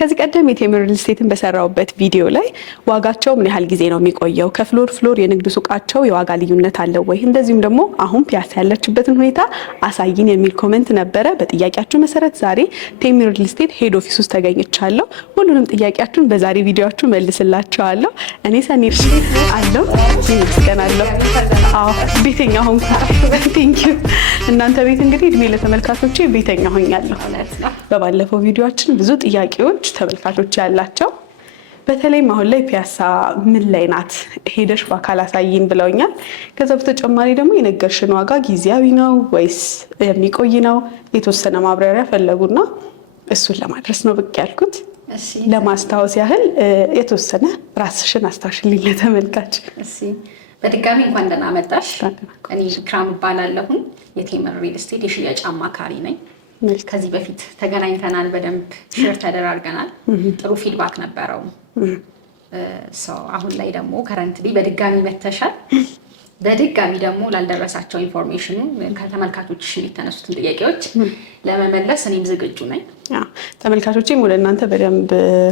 ከዚህ ቀደም የቴምር ሪል ስቴትን በሰራውበት ቪዲዮ ላይ ዋጋቸው ምን ያህል ጊዜ ነው የሚቆየው፣ ከፍሎር ፍሎር የንግድ ሱቃቸው የዋጋ ልዩነት አለው ወይ፣ እንደዚሁም ደግሞ አሁን ፒያሳ ያለችበትን ሁኔታ አሳይን የሚል ኮሜንት ነበረ። በጥያቄያችሁ መሰረት ዛሬ ቴምር ሪል ስቴት ሄድ ኦፊስ ውስጥ ተገኝቻለሁ። ሁሉንም ጥያቄያችሁን በዛሬ ቪዲዮአችሁ መልስላችኋለሁ። እኔ ሰኒ አለው ይመስገናለሁ። አዎ ቤተኛ ሆንኩ። ቴንክ ዩ። እናንተ ቤት እንግዲህ እድሜ ለተመልካቾቼ ቤተኛ ሆኛለሁ። በባለፈው ቪዲዮአችን ብዙ ጥያቄዎች ተመልካቾች ያላቸው በተለይ አሁን ላይ ፒያሳ ምን ላይ ናት ሄደሽ በአካል አሳይን ብለውኛል። ከዛ በተጨማሪ ደግሞ የነገርሽን ዋጋ ጊዜያዊ ነው ወይስ የሚቆይ ነው የተወሰነ ማብራሪያ ፈለጉና እሱን ለማድረስ ነው ብቅ ያልኩት። ለማስታወስ ያህል የተወሰነ ራስሽን አስታውሽልኝ ለተመልካች። በድጋሚ እንኳን ደህና መጣሽ። እኔ ኢክራም እባላለሁ። የቴምር ሪል ስቴት የሽያጭ አማካሪ ነኝ። ከዚህ በፊት ተገናኝተናል፣ በደንብ ሼር ተደራርገናል። ጥሩ ፊድባክ ነበረው። አሁን ላይ ደግሞ ከረንትሊ በድጋሚ መተሻል። በድጋሚ ደግሞ ላልደረሳቸው ኢንፎርሜሽኑ ከተመልካቾችሽ የተነሱትን ጥያቄዎች ለመመለስ እኔም ዝግጁ ነኝ። ተመልካቾችም ወደ እናንተ በደንብ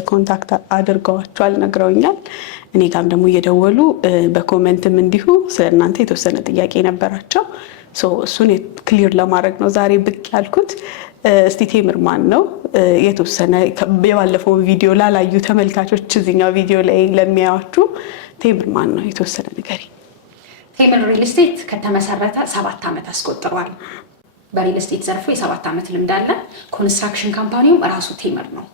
ኮንታክት አድርገዋቸዋል፣ ነግረውኛል። እኔ ጋም ደግሞ እየደወሉ በኮሜንትም እንዲሁ ስለ እናንተ የተወሰነ ጥያቄ ነበራቸው። እሱን ክሊር ለማድረግ ነው ዛሬ ብቅ ያልኩት። እስቲ ቴምር ማን ነው? የተወሰነ የባለፈው ቪዲዮ ላላዩ ተመልካቾች እዚህኛው ቪዲዮ ላይ ለሚያዩአችሁ ቴምር ማን ነው የተወሰነ ንገሪ። ቴምር ሪል ስቴት ከተመሰረተ 7 ዓመት አስቆጥሯል። በሪል ስቴት ዘርፉ የ7 ዓመት ልምድ አለን። ኮንስትራክሽን ካምፓኒውም ራሱ ቴምር ነው።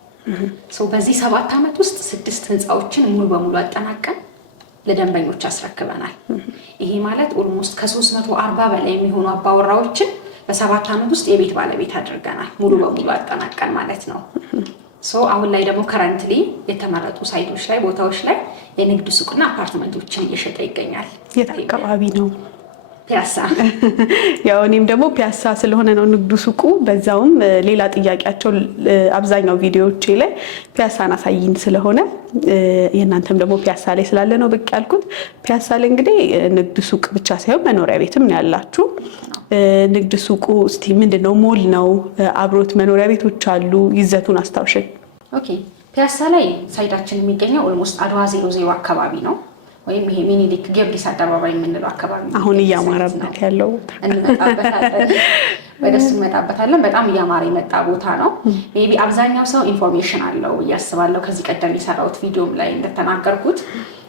በዚህ 7 ዓመት ውስጥ 6 ህንፃዎችን ሙሉ በሙሉ አጠናቀን ለደንበኞች አስረክበናል። ይሄ ማለት ኦልሞስት ከ340 በላይ የሚሆኑ አባወራዎችን በ7 ዓመት ውስጥ የቤት ባለቤት አድርገናል፣ ሙሉ በሙሉ አጠናቀን ማለት ነው። አሁን ላይ ደግሞ ከረንትሊ የተመረጡ ሳይቶች ላይ ቦታዎች ላይ የንግድ ሱቅና አፓርትመንቶችን እየሸጠ ይገኛል። የት አካባቢ ነው? ፒያሳ። ያው እኔም ደግሞ ፒያሳ ስለሆነ ነው ንግዱ ሱቁ። በዛውም ሌላ ጥያቄያቸው አብዛኛው ቪዲዮዎቼ ላይ ፒያሳን አሳይን ስለሆነ የእናንተም ደግሞ ፒያሳ ላይ ስላለ ነው ብቅ ያልኩት። ፒያሳ ላይ እንግዲህ ንግድ ሱቅ ብቻ ሳይሆን መኖሪያ ቤትም ነው ያላችሁ። ንግድ ሱቁ እስቲ ምንድነው? ሞል ነው? አብሮት መኖሪያ ቤቶች አሉ? ይዘቱን አስታውሽን። ኦኬ። ፒያሳ ላይ ሳይታችን የሚገኘው ኦልሞስት አድዋ 00 አካባቢ ነው፣ ወይም ይሄ ሚኒሊክ ጊዮርጊስ አደባባይ የምንለው አካባቢ ነው። አሁን እያማረበት ያለው እንመጣበታለን፣ ወደሱ እንመጣበታለን። በጣም እያማረ የመጣ ቦታ ነው። ሜቢ አብዛኛው ሰው ኢንፎርሜሽን አለው እያስባለሁ። ከዚህ ቀደም የሰራሁት ቪዲዮም ላይ እንደተናገርኩት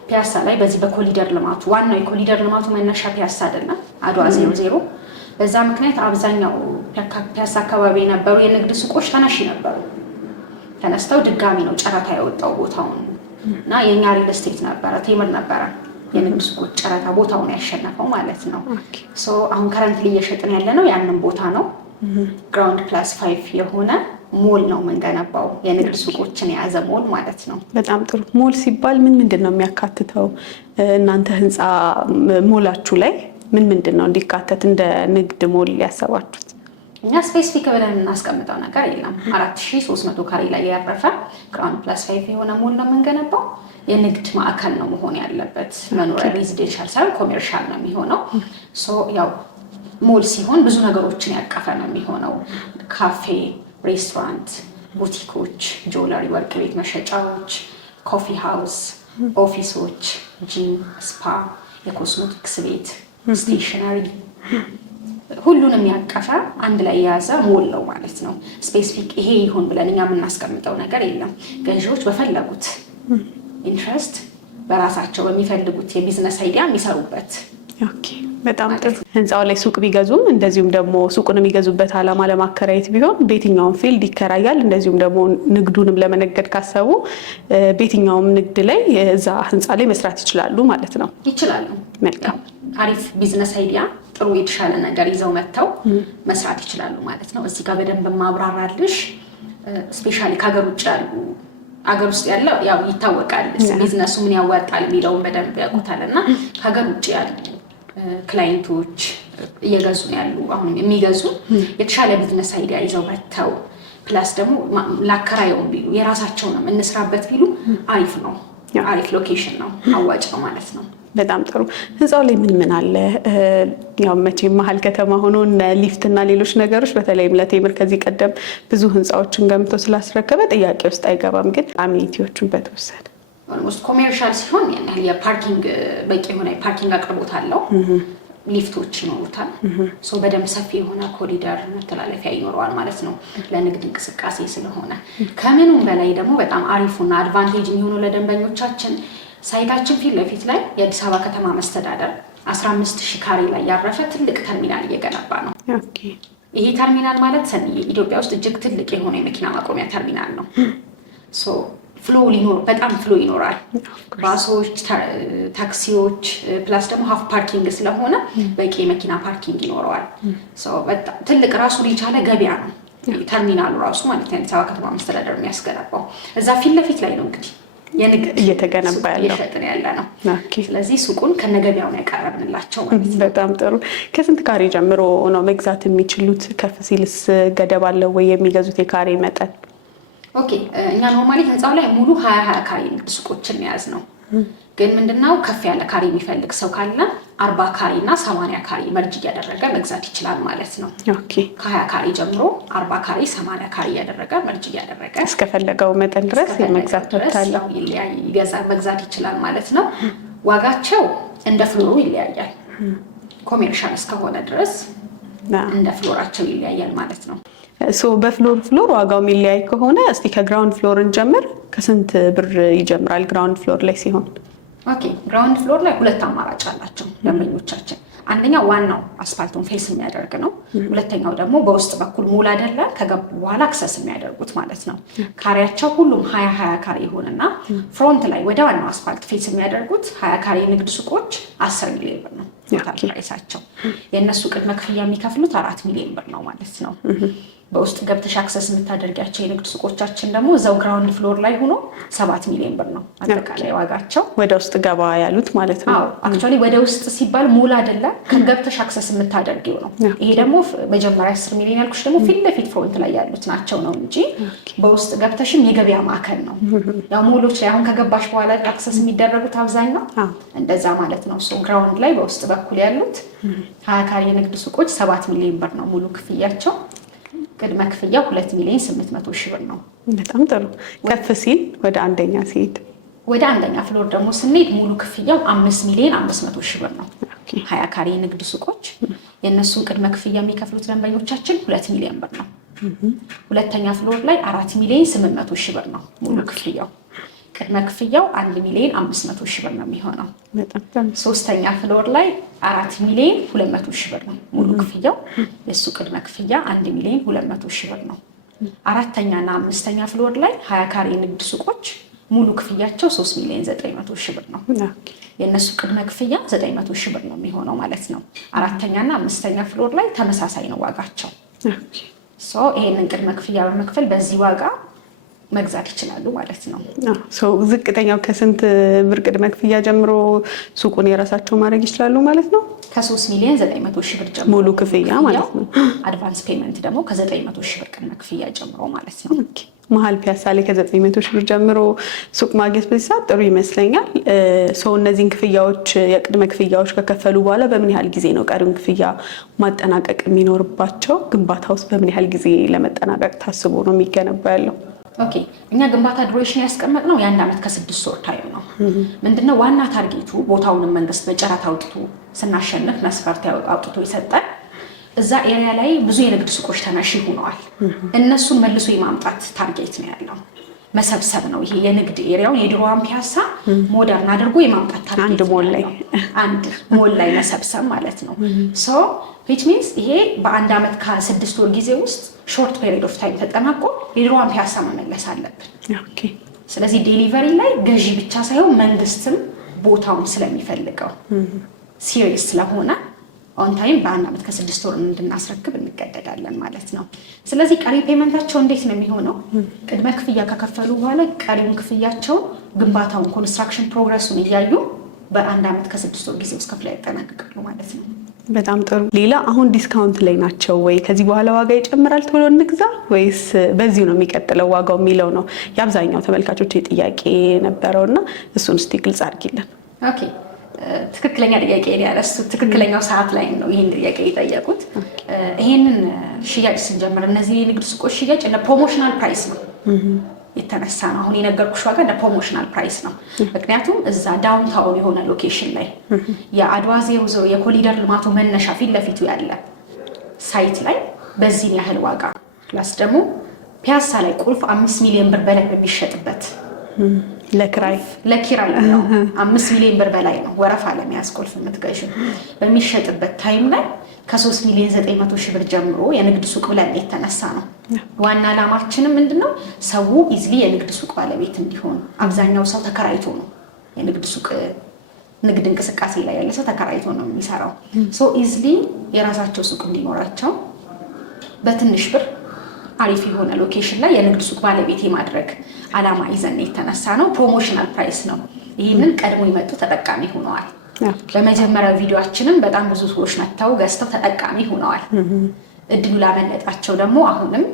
ፒያሳ ላይ በዚህ በኮሊደር ልማቱ ዋናው የኮሊደር ልማቱ መነሻ ፒያሳ አይደለም፣ አድዋ 00። በዛ ምክንያት አብዛኛው ፒያሳ አካባቢ የነበሩ የንግድ ሱቆች ተነሺ ነበሩ። ተነስተው ድጋሚ ነው ጨረታ የወጣው ቦታውን እና የኛ ሪል ስቴት ነበረ፣ ቴምር ነበረ የንግድ ሱቆች ጨረታ ቦታውን ያሸነፈው ማለት ነው። አሁን ከረንትሊ እየሸጥን ያለ ነው ያንን ቦታ ነው። ግራውንድ ፕላስ 5 የሆነ ሞል ነው የምንገነባው፣ የንግድ ሱቆችን የያዘ ሞል ማለት ነው። በጣም ጥሩ። ሞል ሲባል ምንድን ነው የሚያካትተው? እናንተ ህንፃ ሞላችሁ ላይ ምንድን ነው እንዲካተት እንደ ንግድ ሞል ያሰባችሁት? እኛ ስፔሲፊክ ብለን እናስቀምጠው ነገር የለም። 4300 ካሬ ላይ ያረፈ ግራውንድ ፕላስ 5 የሆነ ሞል ነው የምንገነባው። የንግድ ማዕከል ነው መሆን ያለበት፣ መኖሪያ ሬዚደንሻል ሳይሆን ኮሜርሻል ነው የሚሆነው። ያው ሞል ሲሆን ብዙ ነገሮችን ያቀፈ ነው የሚሆነው። ካፌ፣ ሬስቶራንት፣ ቡቲኮች፣ ጆለሪ፣ ወርቅ ቤት መሸጫዎች፣ ኮፊ ሃውስ፣ ኦፊሶች፣ ጂም፣ ስፓ፣ የኮስሞቲክስ ቤት፣ ስቴሽነሪ፣ ሁሉንም ያቀፈ አንድ ላይ የያዘ ሞል ነው ማለት ነው። ስፔሲፊክ ይሄ ይሁን ብለን እኛ የምናስቀምጠው ነገር የለም። ገዢዎች በፈለጉት ኢንትረስት በራሳቸው በሚፈልጉት የቢዝነስ አይዲያ የሚሰሩበት። ኦኬ፣ በጣም ጥሩ። ህንፃው ላይ ሱቅ ቢገዙም እንደዚሁም ደግሞ ሱቁን የሚገዙበት ዓላማ ለማከራየት ቢሆን በየትኛውም ፊልድ ይከራያል። እንደዚሁም ደግሞ ንግዱንም ለመነገድ ካሰቡ በየትኛውም ንግድ ላይ እዛ ህንፃ ላይ መስራት ይችላሉ ማለት ነው። ይችላሉ። መልካም። አሪፍ ቢዝነስ አይዲያ ጥሩ የተሻለ ነገር ይዘው መጥተው መስራት ይችላሉ ማለት ነው። እዚህ ጋር በደንብ ማብራራልሽ ስፔሻሊ ከሀገር ውጭ ያሉ፣ አገር ውስጥ ያለው ያው ይታወቃል ቢዝነሱ ምን ያዋጣል የሚለውን በደንብ ያውቁታል። እና ከሀገር ውጭ ያሉ ክላይንቶች እየገዙ ያሉ አሁን የሚገዙ የተሻለ ቢዝነስ አይዲያ ይዘው መጥተው ፕላስ ደግሞ ላከራየውን ቢሉ የራሳቸው ነው እንስራበት ቢሉ አሪፍ ነው። አሪፍ ሎኬሽን ነው፣ አዋጭ ነው ማለት ነው። በጣም ጥሩ። ህንጻው ላይ ምን አለ? ያው መቼም መሀል ከተማ ሆኖ ሊፍት እና ሌሎች ነገሮች በተለይም ለቴምር ከዚህ ቀደም ብዙ ህንጻዎችን ገምቶ ስላስረከበ ጥያቄ ውስጥ አይገባም። ግን አሚኒቲዎቹን በተወሰነ ኦልሞስት ኮሜርሻል ሲሆን ያለ የፓርኪንግ በቂ የሆነ የፓርኪንግ አቅርቦት አለው። ሊፍቶች ይኖሩታል። ሶ በደንብ ሰፊ የሆነ ኮሪደር መተላለፊያ ይኖረዋል ማለት ነው ለንግድ እንቅስቃሴ ስለሆነ። ከምኑም በላይ ደግሞ በጣም አሪፉና አድቫንቴጅ የሚሆነው ለደንበኞቻችን ሳይታችን ፊት ለፊት ላይ የአዲስ አበባ ከተማ መስተዳደር 15000 ካሬ ላይ ያረፈ ትልቅ ተርሚናል እየገነባ ነው። ይሄ ተርሚናል ማለት ሰንዬ ኢትዮጵያ ውስጥ እጅግ ትልቅ የሆነ የመኪና ማቆሚያ ተርሚናል ነው። ሶ ፍሎ በጣም ፍሎ ይኖራል። ባሶች፣ ታክሲዎች ፕላስ ደግሞ ሀፍ ፓርኪንግ ስለሆነ በቂ የመኪና ፓርኪንግ ይኖረዋል። ሶ በጣም ትልቅ ራሱን የቻለ ገበያ ነው ተርሚናሉ ራሱ ማለት ነው። የአዲስ አበባ ከተማ መስተዳደር የሚያስገነባው እዛ ፊት ለፊት ላይ ነው እንግዲህ የንግድ እየተገነባ ያለ ነው። ስለዚህ ሱቁን ከነገበያው ነው ያቀረብንላቸው ማለት ነው። በጣም ጥሩ። ከስንት ካሬ ጀምሮ ነው መግዛት የሚችሉት? ከፍ ሲልስ ገደብ አለው ወይ የሚገዙት የካሬ መጠን? ኦኬ እኛ ኖርማሊ ህንጻው ላይ ሙሉ 20 ካሬ ንግድ ሱቆችን ያዝ ነው። ግን ምንድነው ከፍ ያለ ካሬ የሚፈልግ ሰው ካለ 40 ካሬ እና 80 ካሬ መርጅ እያደረገ መግዛት ይችላል ማለት ነው። ኦኬ ከ20 ካሬ ጀምሮ 40 ካሬ 80 ካሬ እያደረገ መርጅ እያደረገ እስከፈለገው መጠን ድረስ የመግዛት ተታለው መግዛት ይችላል ማለት ነው። ዋጋቸው እንደ ፍሎሩ ይለያያል። ኮሜርሻል እስከሆነ ድረስ እንደ ፍሎራቸው ይለያያል ማለት ነው። በፍሎር ዋጋው የሚለያይ ከሆነ እስቲ ከግራውንድ ፍሎር እንጀምር። ከስንት ብር ይጀምራል ግራውንድ ፍሎር ላይ ሲሆን? ኦኬ ግራውንድ ፍሎር ላይ ሁለት አማራጭ አላቸው ደንበኞቻችን። አንደኛው ዋናው አስፋልቱን ፌስ የሚያደርግ ነው። ሁለተኛው ደግሞ በውስጥ በኩል ሞል አይደለ ከገቡ በኋላ አክሰስ የሚያደርጉት ማለት ነው። ካሬያቸው ሁሉም 20 ካሬ ይሆንና ፍሮንት ላይ ወደ ዋናው አስፋልት ፌስ የሚያደርጉት 20 ካሬ ንግድ ሱቆች 10 ሚሊዮን ብር ነው ቶታል ፕራይሳቸው። የእነሱ ቅድመ ክፍያ የሚከፍሉት 4 ሚሊዮን ብር ነው ማለት ነው። በውስጥ ገብተሽ አክሰስ የምታደርጊያቸው የንግድ ሱቆቻችን ደግሞ እዛው ግራውንድ ፍሎር ላይ ሆኖ 7 ሚሊዮን ብር ነው አጠቃላይ ዋጋቸው። ወደ ውስጥ ገባ ያሉት ማለት ነው። አክቹዋሊ ወደ ውስጥ ሲባል ሞል አይደለም ከገብተሽ አክሰስ የምታደርጊው ነው። ይሄ ደግሞ መጀመሪያ 10 ሚሊዮን ያልኩሽ ደግሞ ፊት ለፊት ፍሮንት ላይ ያሉት ናቸው ነው እንጂ በውስጥ ገብተሽም የገበያ ማዕከል ነው። ያው ሞሎች ላይ አሁን ከገባሽ በኋላ አክሰስ የሚደረጉት አብዛኛው እንደዛ ማለት ነው። ሶ ግራውንድ ላይ በውስጥ በኩል ያሉት 20 ካሬ የንግድ ሱቆች 7 ሚሊዮን ብር ነው ሙሉ ክፍያቸው። ቅድመ ክፍያው 2,800,000 ብር ነው። በጣም ጥሩ። ከፍ ሲል ወደ አንደኛ ሲሄድ ወደ አንደኛ ፍሎር ደግሞ ስንሄድ ሙሉ ክፍያው 5,500,000 ብር ነው። 20 ካሬ ንግድ ሱቆች የእነሱን ቅድመ ክፍያ የሚከፍሉት ደንበኞቻችን 2 ሚሊዮን ብር ነው። ሁለተኛ ፍሎር ላይ 4,800,000 ብር ነው ሙሉ ክፍያው። ቅድመ ክፍያው 1,500,000 ብር ነው የሚሆነው። ሶስተኛ ፍሎር ላይ 4,200,000 ብር ነው ሙሉ ክፍያው። የሱ ቅድመ ክፍያ 1,200,000 ብር ነው። አራተኛ እና አምስተኛ ፍሎር ላይ 20 ካሬ ንግድ ሱቆች ሙሉ ክፍያቸው 3,900,000 ብር ነው። የእነሱ ቅድመ ክፍያ 900,000 ብር ነው የሚሆነው ማለት ነው። አራተኛ እና አምስተኛ ፍሎር ላይ ተመሳሳይ ነው ዋጋቸው። ይሄንን ቅድመ ክፍያ በመክፈል በዚህ ዋጋ መግዛት ይችላሉ ማለት ነው። ዝቅተኛው ከስንት ብር ቅድመ ክፍያ ጀምሮ ሱቁን የራሳቸው ማድረግ ይችላሉ ማለት ነው? ከ3,900,000 ብር ጀምሮ ሙሉ ክፍያ ማለት ነው። አድቫንስ ፔመንት ደግሞ ከ900,000 ብር ቅድመ ክፍያ ጀምሮ ማለት ነው። መሀል ፒያሳ ላይ ከ900,000 ብር ጀምሮ ሱቅ ማግኘት በዚህ ሰዓት ጥሩ ይመስለኛል። እነዚህን ክፍያዎች የቅድመ ክፍያዎች ከከፈሉ በኋላ በምን ያህል ጊዜ ነው ቀሪውን ክፍያ ማጠናቀቅ የሚኖርባቸው? ግንባታ ውስጥ በምን ያህል ጊዜ ለመጠናቀቅ ታስቦ ነው የሚገነባ ያለው? ኦኬ እኛ ግንባታ ዱሬሽን ያስቀመጥነው የ1 ዓመት ከ6 ወር ታይም ነው። ምንድነው ዋና ታርጌቱ ቦታውንም መንግስት በጨረታ አውጥቶ ስናሸንፍ መስፈርት አውጥቶ ይሰጣል። እዛ ኤሪያ ላይ ብዙ የንግድ ሱቆች ተነሺ ሆነዋል። እነሱን መልሶ የማምጣት ታርጌት ነው ያለው። መሰብሰብ ነው ይሄ የንግድ ኤሪያውን የድሮዋን ፒያሳ ሞደርን አድርጎ የማምጣት ታርጌት አንድ ሞል ላይ መሰብሰብ ማለት ነው። ሶ which means ይሄ በ1 ዓመት ከ6 ወር ጊዜ ውስጥ ሾርት ፔሪድ ኦፍ ታይም ተጠናቆ የድሮዋን ፒያሳ መመለስ አለብን። ስለዚህ ዴሊቨሪ ላይ ገዢ ብቻ ሳይሆን መንግስትም ቦታውን ስለሚፈልገው ሲሪየስ ስለሆነ ኦን ታይም በ1 ዓመት ከ6 ወር እንድናስረክብ እንገደዳለን ማለት ነው። ስለዚህ ቀሪ ፔመንታቸው እንዴት ነው የሚሆነው? ቅድመ ክፍያ ከከፈሉ በኋላ ቀሪውን ክፍያቸው ግንባታውን ኮንስትራክሽን ፕሮግረሱን እያዩ በ1 ዓመት ከ6 ወር ጊዜ ውስጥ ከፍለው ያጠናቅቃሉ ማለት ነው። በጣም ጥሩ። ሌላ አሁን ዲስካውንት ላይ ናቸው ወይ? ከዚህ በኋላ ዋጋ ይጨምራል ቶሎ እንግዛ ወይስ በዚሁ ነው የሚቀጥለው ዋጋው የሚለው ነው የአብዛኛው ተመልካቾች ጥያቄ ነበረውና እሱን እስቲ ግልጽ አድርጊልን። ኦኬ ትክክለኛ ጥያቄ ያነሱት ትክክለኛው ሰዓት ላይ ነው ይሄን ጥያቄ የጠየቁት። ይሄንን ሽያጭ ስንጀምር እነዚህ የንግድ ሱቆች ሽያጭ እንደ ፕሮሞሽናል ፕራይስ ነው የተነሳ ነው። አሁን የነገርኩሽ ዋጋ እንደ ፕሮሞሽናል ፕራይስ ነው። ምክንያቱም እዛ ዳውንታውን የሆነ ሎኬሽን ላይ የአድዋ 00 የኮሪደር ልማቱ መነሻ ፊት ለፊቱ ያለ ሳይት ላይ በዚህ ያህል ዋጋ ፕላስ ደግሞ ፒያሳ ላይ ቁልፍ 5 ሚሊዮን ብር በላይ በሚሸጥበት ለኪራይ ነው 5 ሚሊዮን ብር በላይ ነው ወረፋ ለመያዝ ቁልፍ የምትገዢው በሚሸጥበት ታይም ላይ ከ3 ሚሊዮን 900 ሺህ ብር ጀምሮ የንግድ ሱቅ ብለን የተነሳ ነው። ዋና ዓላማችንም ምንድነው ሰው ኢዝሊ የንግድ ሱቅ ባለቤት እንዲሆን። አብዛኛው ሰው ተከራይቶ ነው የንግድ ሱቅ ንግድ እንቅስቃሴ ላይ ያለ ሰው ተከራይቶ ነው የሚሰራው። ሶ ኢዝሊ የራሳቸው ሱቅ እንዲኖራቸው በትንሽ ብር አሪፍ የሆነ ሎኬሽን ላይ የንግድ ሱቅ ባለቤት የማድረግ ዓላማ ይዘን የተነሳ ነው። ፕሮሞሽናል ፕራይስ ነው። ይህንን ቀድሞ የመጡ ተጠቃሚ ሆነዋል። በመጀመሪያው ቪዲዮአችንም በጣም ብዙ ሰዎች መጥተው ገዝተው ተጠቃሚ ሆነዋል። እድሉ ላመለጣቸው ደግሞ አሁንም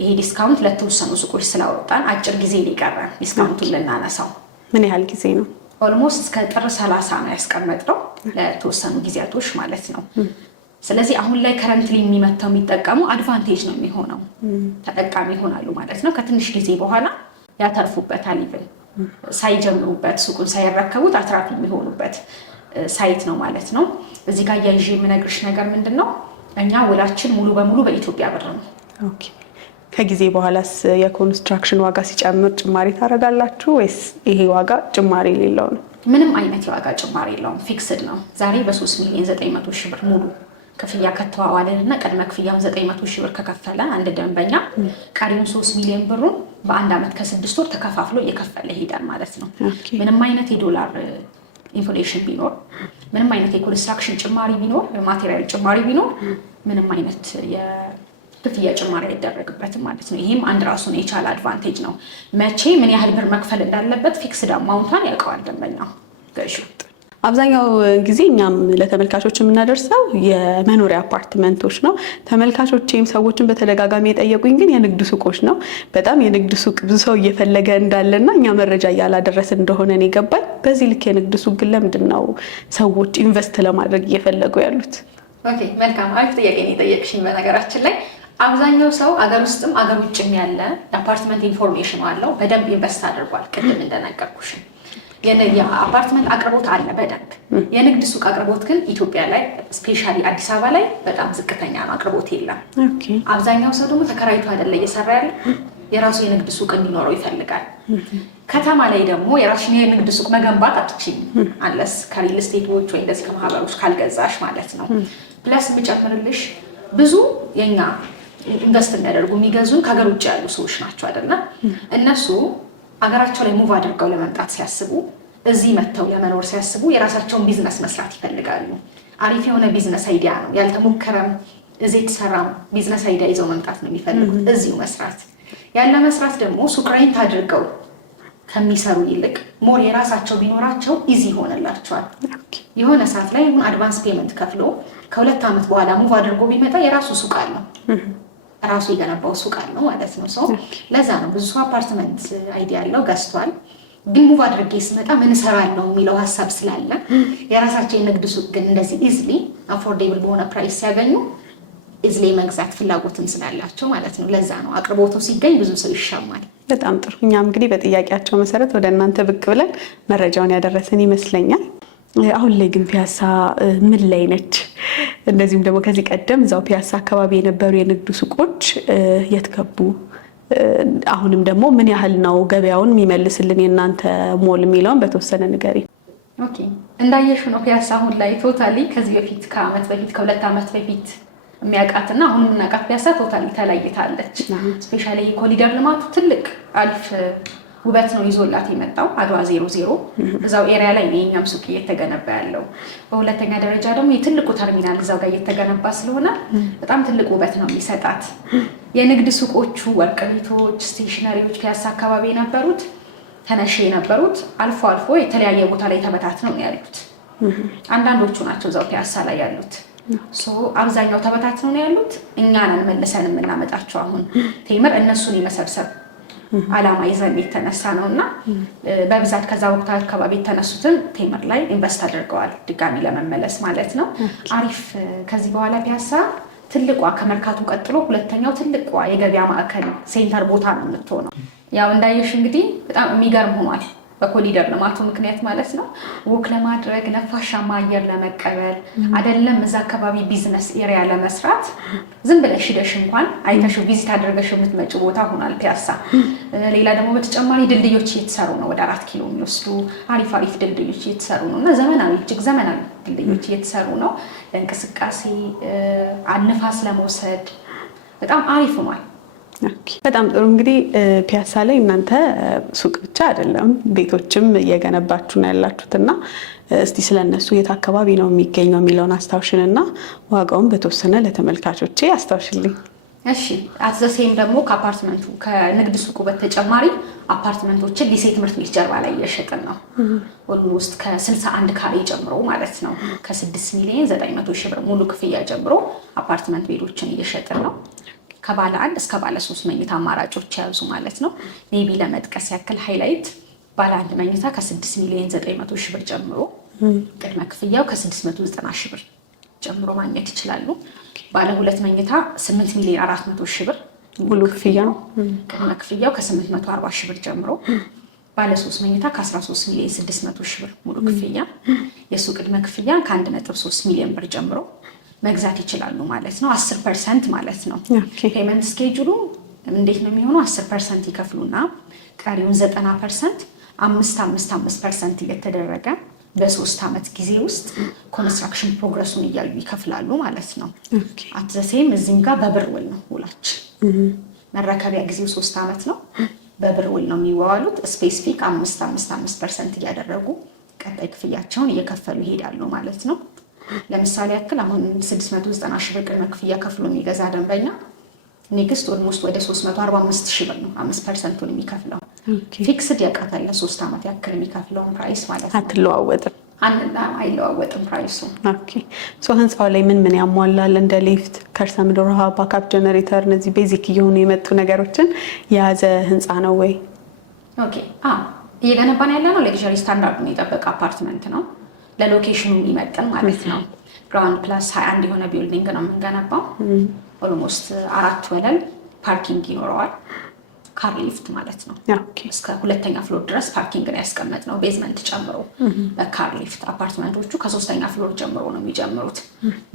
ይሄ ዲስካውንት ለተወሰኑ ሱቆች ስላወጣን አጭር ጊዜ ሊቀረን ዲስካውንቱን ልናነሳው። ምን ያህል ጊዜ ነው? ኦልሞስት እስከ ጥር 30 ነው ያስቀመጥነው ለተወሰኑ ጊዜያቶች ማለት ነው። ስለዚህ አሁን ላይ ከረንትሊ የሚመጣው የሚጠቀሙ አድቫንቴጅ ነው የሚሆነው ተጠቃሚ ይሆናሉ ማለት ነው። ከትንሽ ጊዜ በኋላ ያተርፉበታል። ኢቭን ሳይጀምሩበት ሱቁን ሳይረከቡት አትራፊ የሚሆኑበት ሳይት ነው ማለት ነው። እዚህ ጋር ያይዤ የምነግርሽ ነገር ምንድነው እኛ ውላችን ሙሉ በሙሉ በኢትዮጵያ ብር ነው። ኦኬ። ከጊዜ በኋላስ የኮንስትራክሽን ዋጋ ሲጨምር ጭማሪ ታደርጋላችሁ ወይስ ይሄ ዋጋ ጭማሪ የሌለው ነው? ምንም አይነት የዋጋ ጭማሪ የለውም። ፊክስድ ነው። ዛሬ በ3 ሚሊዮን 900 ሺህ ብር ሙሉ ክፍያ ከተዋዋለንና ቅድመ ክፍያም 900 ሺህ ብር ከከፈለ አንድ ደንበኛ ቀሪውን 3 ሚሊዮን ብሩን በአንድ ዓመት ከ6 ወር ተከፋፍሎ እየከፈለ ይሄዳል ማለት ነው። ምንም አይነት የዶላር ኢንፍሌሽን ቢኖር፣ ምንም አይነት የኮንስትራክሽን ጭማሪ ቢኖር፣ ማቴሪያል ጭማሪ ቢኖር ምንም አይነት የክፍያ ጭማሪ አይደረግበትም ማለት ነው። ይሄም አንድ ራሱን የቻለ አድቫንቴጅ ነው። መቼ ምን ያህል ብር መክፈል እንዳለበት ፊክስድ አማውንቷን ያውቀዋል ደንበኛው ገዢው። አብዛኛው ጊዜ እኛም ለተመልካቾች የምናደርሰው የመኖሪያ አፓርትመንቶች ነው። ተመልካቾቼም ሰዎችን በተደጋጋሚ የጠየቁኝ ግን የንግድ ሱቆች ነው። በጣም የንግድ ሱቅ ብዙ ሰው እየፈለገ እንዳለና እኛ መረጃ እያላደረስን እንደሆነ ነው የገባኝ። በዚህ ልክ የንግድ ሱቅ ግን ለምንድን ነው ሰዎች ኢንቨስት ለማድረግ እየፈለጉ ያሉት? ኦኬ፣ መልካም አሪፍ ጥያቄ ነው የጠየቅሽኝ። በነገራችን ላይ አብዛኛው ሰው አገር ውስጥም አገር ውጭም ያለ የአፓርትመንት ኢንፎርሜሽን አለው፣ በደንብ ኢንቨስት አድርጓል። ቅድም እንደነገርኩሽ የአፓርትመንት አቅርቦት አለ በደንብ። የንግድ ሱቅ አቅርቦት ግን ኢትዮጵያ ላይ ስፔሻሊ አዲስ አበባ ላይ በጣም ዝቅተኛ ነው፣ አቅርቦት የለም። አብዛኛው ሰው ደግሞ ተከራይቶ አይደለ እየሰራ ያለ፣ የራሱ የንግድ ሱቅ እንዲኖረው ይፈልጋል። ከተማ ላይ ደግሞ የራሱ የንግድ ሱቅ መገንባት አትችይም አንለስ ከሪል ስቴቶች ወይ እንደዚህ ከማህበሮች ካልገዛሽ ማለት ነው። ፕለስ ብጨምርልሽ ብዙ የኛ ኢንቨስት የሚያደርጉ የሚገዙን ከሀገር ውጭ ያሉ ሰዎች ናቸው አይደለ? እነሱ አገራቸው ላይ ሙቭ አድርገው ለመምጣት ሲያስቡ እዚህ መጥተው ለመኖር ሲያስቡ የራሳቸውን ቢዝነስ መስራት ይፈልጋሉ። አሪፍ የሆነ ቢዝነስ አይዲያ ነው ያልተሞከረም እዚህ የተሰራም ቢዝነስ አይዲያ ይዘው መምጣት ነው የሚፈልጉት፣ እዚሁ መስራት። ያለ መስራት ደግሞ ሱቅ ሬንት አድርገው ከሚሰሩ ይልቅ ሞር የራሳቸው ቢኖራቸው ኢዚ ይሆንላቸዋል። የሆነ ሰዓት ላይ ይሁን አድቫንስ ፔመንት ከፍሎ ከ2 ዓመት በኋላ ሙቭ አድርጎ ቢመጣ የራሱ ሱቅ አለው፣ ራሱ የገነባው ሱቅ አለው ማለት ነው። ሶ ለዛ ነው ብዙ ሰው አፓርትመንት አይዲያ ያለው ገዝቷል፣ ግን ሙቭ አድርጌ ስመጣ ምን እሰራለሁ የሚለው ሀሳብ ስላለ የራሳቸው የንግድ ሱቅ ግን እንደዚህ ኢዝሊ አፎርዴብል በሆነ ፕራይስ ሲያገኙ ኢዝሊ መግዛት ፍላጎትም ስላላቸው ማለት ነው። ለዛ ነው አቅርቦቱ ሲገኝ ብዙ ሰው ይሻማል። በጣም ጥሩ። እኛም እንግዲህ በጥያቄያቸው መሰረት ወደ እናንተ ብቅ ብለን መረጃውን ያደረሰን ይመስለኛል። አሁን ላይ ግን ፒያሳ ምን ላይ ነች? እንደዚሁም ደግሞ ከዚህ ቀደም እዛው ፒያሳ አካባቢ የነበሩ የንግድ ሱቆች የት ገቡ? አሁንም ደግሞ ምን ያህል ነው ገበያውን የሚመልስልን የእናንተ ሞል የሚለውን በተወሰነ ንገሪ። ኦኬ፣ እንዳየሽው ነው ፒያሳ አሁን ላይ ቶታሊ ከዚህ በፊት ከዓመት በፊት ከ2 ዓመት በፊት የሚያውቃትና አሁን የምናውቃት ፒያሳ ቶታሊ ተለይታለች። ስፔሻሊ ኮሪደር ልማቱ ትልቅ አሪፍ ውበት ነው ይዞላት የመጣው አድዋ 00 እዛው ኤሪያ ላይ ነው የኛም ሱቅ እየተገነባ ያለው። በሁለተኛ ደረጃ ደግሞ የትልቁ ተርሚናል እዛው ጋር እየተገነባ ስለሆነ በጣም ትልቅ ውበት ነው የሚሰጣት። የንግድ ሱቆቹ ወርቅ ቤቶች፣ ስቴሽነሪዎች ፒያሳ አካባቢ የነበሩት ተነሽ የነበሩት አልፎ አልፎ የተለያየ ቦታ ላይ ተበታትነው ነው ያሉት። አንዳንዶቹ ናቸው እዛው ፒያሳ ላይ ያሉት። አብዛኛው ተበታትነው ነው ያሉት። እኛ ነን መልሰን የምናመጣቸው። አሁን ቴምር እነሱን የመሰብሰብ አላማ ይዘን የተነሳ ነውና በብዛት ከዛ ወቅት አካባቢ የተነሱትን ቴምር ላይ ኢንቨስት አድርገዋል ድጋሚ ለመመለስ ማለት ነው። አሪፍ ከዚህ በኋላ ፒያሳ ትልቋ ከመርካቶ ቀጥሎ ሁለተኛው ትልቋ የገበያ ማዕከል ሴንተር ቦታ ነው የምትሆነው። ያው እንዳየሽ እንግዲህ በጣም የሚገርም ሆኗል በኮሪደር ልማቱ ምክንያት ማለት ነው። ወክ ለማድረግ ነፋሻማ አየር ለመቀበል አይደለም እዛ አካባቢ ቢዝነስ ኤሪያ ለመስራት ዝም ብለሽ ሄደሽ እንኳን አይተሽው ቪዚት አድርገሽ የምትመጪው ቦታ ሆኗል ፒያሳ። ሌላ ደግሞ በተጨማሪ ድልድዮች እየተሰሩ ነው። ወደ 4 ኪሎ የሚወስዱ አሪፍ ድልድዮች እየተሰሩ ነው እና ዘመናዊ እጅግ ዘመናዊ ድልድዮች እየተሰሩ ነው። ለእንቅስቃሴ ንፋስ ለመውሰድ በጣም አሪፍ ሆኗል። በጣም ጥሩ። እንግዲህ ፒያሳ ላይ እናንተ ሱቅ ብቻ አይደለም ቤቶችም እየገነባችሁ ነው ያላችሁትና እስቲ ስለነሱ የት አካባቢ ነው የሚገኘው የሚለውን አስታውሽንና ዋጋውን በተወሰነ ለተመልካቾቼ አስታውሽልኝ። እሺ አትዘሴም ደግሞ ከአፓርትመንቱ ከንግድ ሱቁ በተጨማሪ አፓርትመንቶችን ሊሴ ትምህርት ቤት ጀርባ ላይ እየሸጥን ነው። ኦልሞስት ከ61 ካሬ ጀምሮ ማለት ነው ከ6 ሚሊዮን 900 ሺህ ብር ሙሉ ክፍያ ጀምሮ አፓርትመንት ቤቶችን እየሸጥን ነው። ከባለ 1 እስከ ባለ 3 መኝታ አማራጮች ያዙ ማለት ነው። ሜቢ ለመጥቀስ ያክል ሃይላይት ባለ 1 መኝታ ከ6 ሚሊዮን 900 ሺህ ብር ጀምሮ ቅድመ ክፍያው ከ690 ሺህ ብር ጀምሮ ማግኘት ይችላሉ። ባለ 2 መኝታ 8 ሚሊዮን 400 ሺህ ብር ሙሉ ክፍያው ቅድመ ክፍያው ከ840 ሺህ ብር ጀምሮ ባለ 3 መኝታ ከ13 ሚሊዮን 600 ሺህ ብር ሙሉ ክፍያ የሱ ቅድመ ክፍያ ከ1.3 ሚሊዮን ብር ጀምሮ መግዛት ይችላሉ ማለት ነው። 10% ማለት ነው። ፔመንት ስኬጁሉ እንዴት ነው የሚሆነው? 10% ይከፍሉና ቀሪውን 90% 5% እየተደረገ በ3 ዓመት ጊዜ ውስጥ ኮንስትራክሽን ፕሮግረሱን እያዩ ይከፍላሉ ማለት ነው። አትዘሴም እዚህም ጋር በብር ውል ነው ውላችን። መረከቢያ ጊዜው 3 ዓመት ነው። በብር ውል ነው የሚዋዋሉት። ስፔሲፊክ 5% እያደረጉ ቀጣይ ክፍያቸውን እየከፈሉ ይሄዳሉ ማለት ነው። ለምሳሌ ያክል አሁን 690 ሺህ ብር ቅድመ ክፍያ ከፍሎ የሚገዛ ደንበኛ ኔክስት ኦልሞስት ወደ 345 ሺህ ብር ነው 5%ን የሚከፍለው። ፊክስድ ያውቃታል ለ3 ዓመት ያክል የሚከፍለውን ፕራይስ ማለት ነው። አትለዋወጥም አይለዋወጥም ፕራይሱ። ኦኬ ሶ ህንፃው ላይ ምን ያሟላል? እንደ ሊፍት፣ ከርሰ ምድር ውሃ፣ ባካፕ ጀነሬተር እነዚህ ቤዚክ እየሆኑ የመጡ ነገሮችን የያዘ ህንፃ ነው ወይ? ኦኬ እየገነባን ያለ ነው ሌክዠሪ ስታንዳርዱን የጠበቀ አፓርትመንት ነው። ለሎኬሽኑ የሚመጥን ማለት ነው። ግራውንድ ፕላስ 21 የሆነ ቢልዲንግ ነው የምንገነባው። ኦልሞስት 4 ወለል ፓርኪንግ ይኖረዋል። ካር ሊፍት ማለት ነው። እስከ 2ኛ ፍሎር ድረስ ፓርኪንግ ነው ያስቀመጥነው ቤዝመንት ጨምሮ በካር ሊፍት። አፓርትመንቶቹ ከ3ኛ ፍሎር ጀምሮ ነው የሚጀምሩት።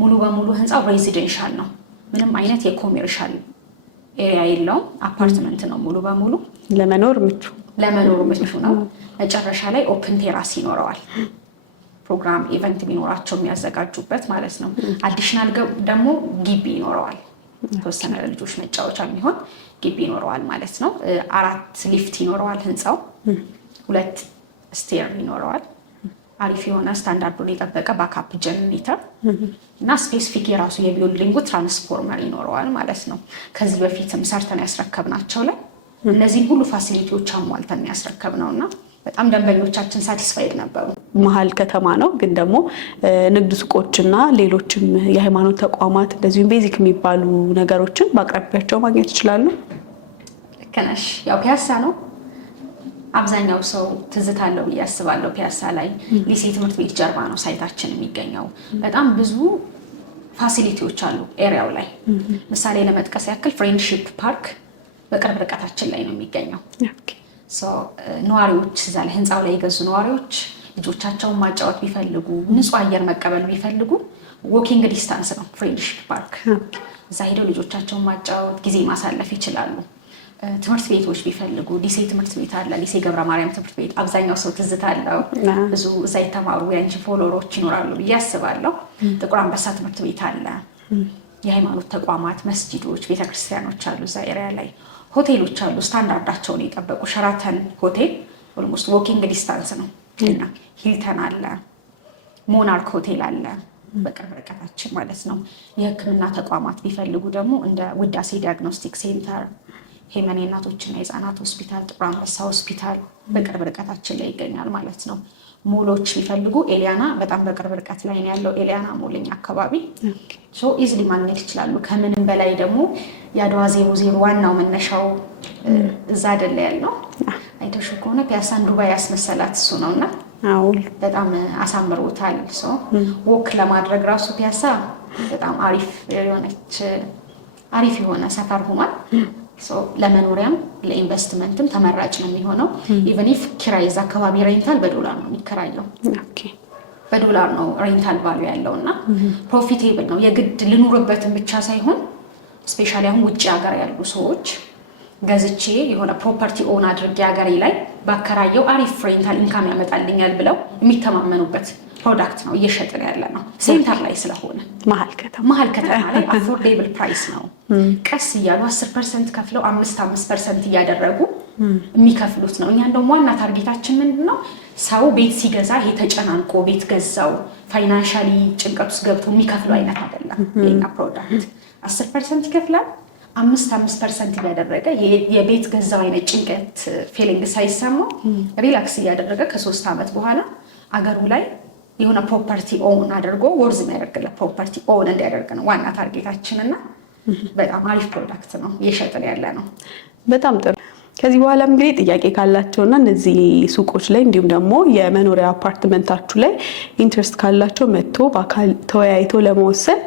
ሙሉ በሙሉ ህንፃው ሬዚደንሻል ነው። ምንም አይነት የኮሜርሻል ኤሪያ የለውም። አፓርትመንት ነው ሙሉ በሙሉ ለመኖር ምቹ ነው። መጨረሻ ላይ ኦፕን ቴራስ ይኖረዋል። ፕሮግራም ኢቨንት ቢኖራቸው የሚያዘጋጁበት ማለት ነው። አዲሽናል ደግሞ ግቢ ይኖረዋል። ተወሰነ ልጆች መጫወቻ የሚሆን ግቢ ይኖረዋል ማለት ነው። 4 ሊፍት ይኖረዋል ህንፃው። 2 ስቴር ይኖረዋል። አሪፍ የሆነ ስታንዳርዱን የጠበቀ ባካፕ ጀነሬተር እና ስፔሲፊክ የራሱ የቢልዲንጉ ትራንስፎርመር ይኖረዋል ማለት ነው። ከዚህ በፊትም ሰርተን ያስረከብናቸው ላይ እነዚህን ሁሉ ፋሲሊቲዎች አሟልተን ያስረከብነውና በጣም ደንበኞቻችን ሳቲስፋይድ ነበሩ። መሀል ከተማ ነው ግን ደግሞ ንግድ ሱቆችና ሌሎችም የሃይማኖት ተቋማት እንደዚሁም ቤዚክ የሚባሉ ነገሮችን በአቅራቢያቸው ማግኘት ይችላሉ። ልክ ነሽ። ያው ፒያሳ ነው አብዛኛው ሰው ትዝታ አለው ብዬ አስባለሁ። ፒያሳ ላይ ሊሴ ትምህርት ቤት ጀርባ ነው ሳይታችን የሚገኘው። በጣም ብዙ ፋሲሊቲዎች አሉ ኤሪያው ላይ። ምሳሌ ለመጥቀስ ያክል ፍሬንድሺፕ ፓርክ በቅርብ ርቀታችን ላይ ነው የሚገኘው። ነዋሪዎች እዛ ላይ ህንፃው ላይ የገዙ ነዋሪዎች ልጆቻቸውን ማጫወት ቢፈልጉ ንጹህ አየር መቀበል ቢፈልጉ ዎኪንግ ዲስታንስ ነው ፍሬንድሺፕ ፓርክ። እዛ ሄደው ልጆቻቸውን ማጫወት ጊዜ ማሳለፍ ይችላሉ። ትምህርት ቤቶች ቢፈልጉ ሊሴ ትምህርት ቤት አለ። ሊሴ ገብረ ማርያም ትምህርት ቤት አብዛኛው ሰው ትዝታ አለው። ብዙ እዛ የተማሩ የአንቺ ፎሎወሮች ይኖራሉ ብዬ አስባለሁ። ጥቁር አንበሳ ትምህርት ቤት አለ። የሃይማኖት ተቋማት፣ መስጂዶች፣ ቤተክርስቲያኖች አሉ እዛ ኤሪያ ላይ። ሆቴሎች አሉ ስታንዳርዳቸውን የጠበቁ። ሸራተን ሆቴል ኦልሞስት ዎኪንግ ዲስታንስ ነው። ሂልተን አለ፣ ሞናርክ ሆቴል አለ በቅርብ ርቀታችን ማለት ነው። የህክምና ተቋማት ቢፈልጉ ደግሞ እንደ ውዳሴ ዲያግኖስቲክ ሴንተር፣ ሄመን የእናቶችና የህፃናት ሆስፒታል፣ ጥቁር አንበሳ ሆስፒታል በቅርብ ርቀታችን ላይ ይገኛል ማለት ነው። ሞሎች ቢፈልጉ ኤሊያና በጣም በቅርብ ርቀት ላይ ነው ያለው። ኤሊያና ሞልኛ አካባቢ ኢዝሊ ማግኘት ይችላሉ። ከምንም በላይ ደግሞ የአድዋ 00 ዋናው መነሻው እዛ አይደለ ያለው አይተሹ ከሆነ ፒያሳን ዱባይ ያስመሰላት እሱ ነውና በጣም አሳምሮታል። ወክ ለማድረግ ራሱ ፒያሳ በጣም አሪፍ የሆነ ሰፈር ሆኗል። ለመኖሪያም ለኢንቨስትመንትም ተመራጭ ነው የሚሆነው። ኢቨን ኢፍ ኪራይ እዛ አካባቢ ሬንታል በዶላር ነው የሚከራየው። በዶላር ነው ሬንታል ቫልዩ ያለውና ፕሮፊቴብል ነው። የግድ ልኑርበትን ብቻ ሳይሆን ስፔሻሊ አሁን ውጭ ሀገር ያሉ ሰዎች ገዝቼ የሆነ ፕሮፐርቲ ኦን አድርጌ ሀገሬ ላይ ባከራየው አሪፍ ሬንታል ኢንካም ያመጣልኛል ብለው የሚተማመኑበት ፕሮዳክት ነው እየሸጥን ያለ ነው። ሴንተር ላይ ስለሆነ መሀል ከተማ ላይ አፎርዴብል ፕራይስ ነው። ቀስ እያሉ 10% ከፍለው 5% እያደረጉ የሚከፍሉት ነው። እኛ እንደውም ዋና ታርጌታችን ምንድነው? ሰው ቤት ሲገዛ ይሄ ተጨናንቆ ቤት ገዛው ፋይናንሻሊ ጭንቀት ውስጥ ገብቶ የሚከፍለው አይነት አይደለም። የኛ ፕሮዳክት 10% ይከፍላል 5% እያደረገ የቤት ገዛው አይነት ጭንቀት ፊሊንግ ሳይሰማው ሪላክስ እያደረገ ከ3 ዓመት በኋላ አገሩ ላይ የሆነ ፕሮፐርቲ ኦን አድርጎ ወርዝ የሚያደርግለት ፕሮፐርቲ ኦን እንዲያደርግ ነው ዋና ታርጌታችን እና በጣም አሪፍ ፕሮዳክት ነው እየሸጥን ያለ ነው። በጣም ጥሩ። ከዚህ በኋላ እንግዲህ ጥያቄ ካላቸውና እነዚህ ሱቆች ላይ እንዲሁም ደግሞ የመኖሪያ አፓርትመንታችሁ ላይ ኢንትረስት ካላቸው መጥቶ በአካል ተወያይቶ ለመወሰን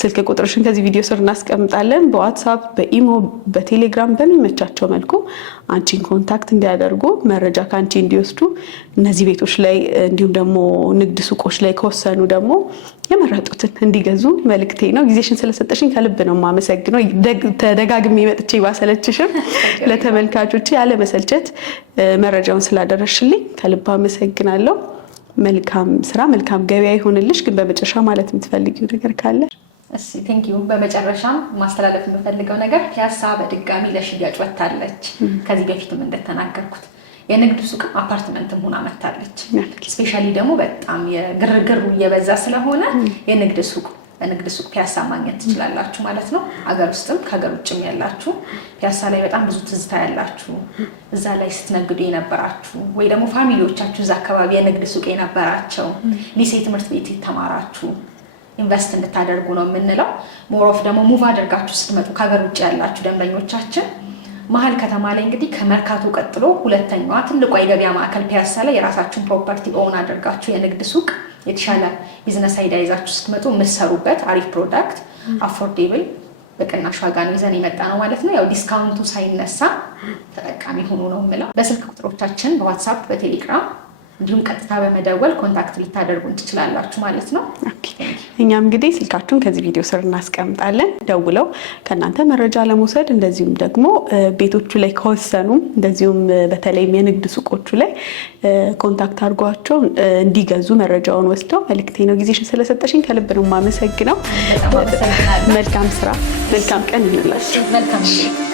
ስልክ ቁጥርሽን ከዚህ ቪዲዮ ስር እናስቀምጣለን። በዋትስአፕ፣ በኢሞ፣ በቴሌግራም በሚመቻቸው መልኩ አንቺን ኮንታክት እንዲያደርጉ መረጃ ከአንቺ እንዲወስዱ እነዚህ ቤቶች ላይ እንዲሁም ደግሞ ንግድ ሱቆች ላይ ከወሰኑ ደግሞ የመረጡትን እንዲገዙ መልእክቴ ነው። ጊዜሽን ስለሰጠሽኝ ከልብ ነው የማመሰግነው። ተደጋግሜ መጥቼ ባሰለችሽም ለተመልካቾች ያለ መሰልቸት መረጃውን ስላደረሽልኝ ከልብ አመሰግናለሁ። መልካም ስራ፣ መልካም ገበያ ይሆንልሽ። ግን በመጨረሻ ማለት የምትፈልጊው ነገር ካለ? እሺ ቴንክ ዩ። በመጨረሻም ማስተላለፍ የምፈልገው ነገር ፒያሳ በድጋሚ ለሽያጭ ወጥታለች። ከዚህ በፊትም እንደተናገርኩት የንግድ ሱቅ አፓርትመንትም ሆና መጥታለች። ስፔሻሊ ደግሞ በጣም የግርግሩ እየበዛ ስለሆነ የንግድ ሱቅ ፒያሳ ማግኘት ትችላላችሁ ማለት ነው። አገር ውስጥም ከሀገር ውጭም ያላችሁ ፒያሳ ላይ በጣም ብዙ ትዝታ ያላችሁ እዛ ላይ ስትነግዱ የነበራችሁ ወይ ደግሞ ፋሚሊዎቻችሁ እዛ አካባቢ የንግድ ሱቅ የነበራቸው ሊሴ ትምህርት ቤት የተማራችሁ ኢንቨስት እንድታደርጉ ነው የምንለው። ሞሮፍ ደግሞ ሙቭ አድርጋችሁ ስትመጡ ከሀገር ውጭ ያላችሁ ደንበኞቻችን መሀል ከተማ ላይ እንግዲህ ከመርካቶ ቀጥሎ ሁለተኛዋ ትልቋ የገበያ ማዕከል ፒያሳ ላይ የራሳችሁን ፕሮፐርቲ ኦን አድርጋችሁ የንግድ ሱቅ የተሻለ ቢዝነስ አይዲያ ይዛችሁ ስትመጡ የምትሰሩበት አሪፍ ፕሮዳክት አፎርዴብል በቅናሽ ዋጋ ነው ይዘን የመጣ ነው ማለት ነው። ያው ዲስካውንቱ ሳይነሳ ተጠቃሚ ሆኖ ነው የምለው። በስልክ ቁጥሮቻችን በዋትስአፕ በቴሌግራም እንዲሁም ቀጥታ በመደወል ኮንታክት ልታደርጉን ትችላላችሁ ማለት ነው። እኛም እንግዲህ ስልካችሁን ከዚህ ቪዲዮ ስር እናስቀምጣለን። ደውለው ከእናንተ መረጃ ለመውሰድ እንደዚሁም ደግሞ ቤቶቹ ላይ ከወሰኑ እንደዚሁም በተለይም የንግድ ሱቆቹ ላይ ኮንታክት አድርጓቸው እንዲገዙ መረጃውን ወስደው መልክቴ ነው። ጊዜሽን ስለሰጠሽኝ ከልብ ነው የማመሰግነው። መልካም ስራ፣ መልካም ቀን ይሁንላችሁ።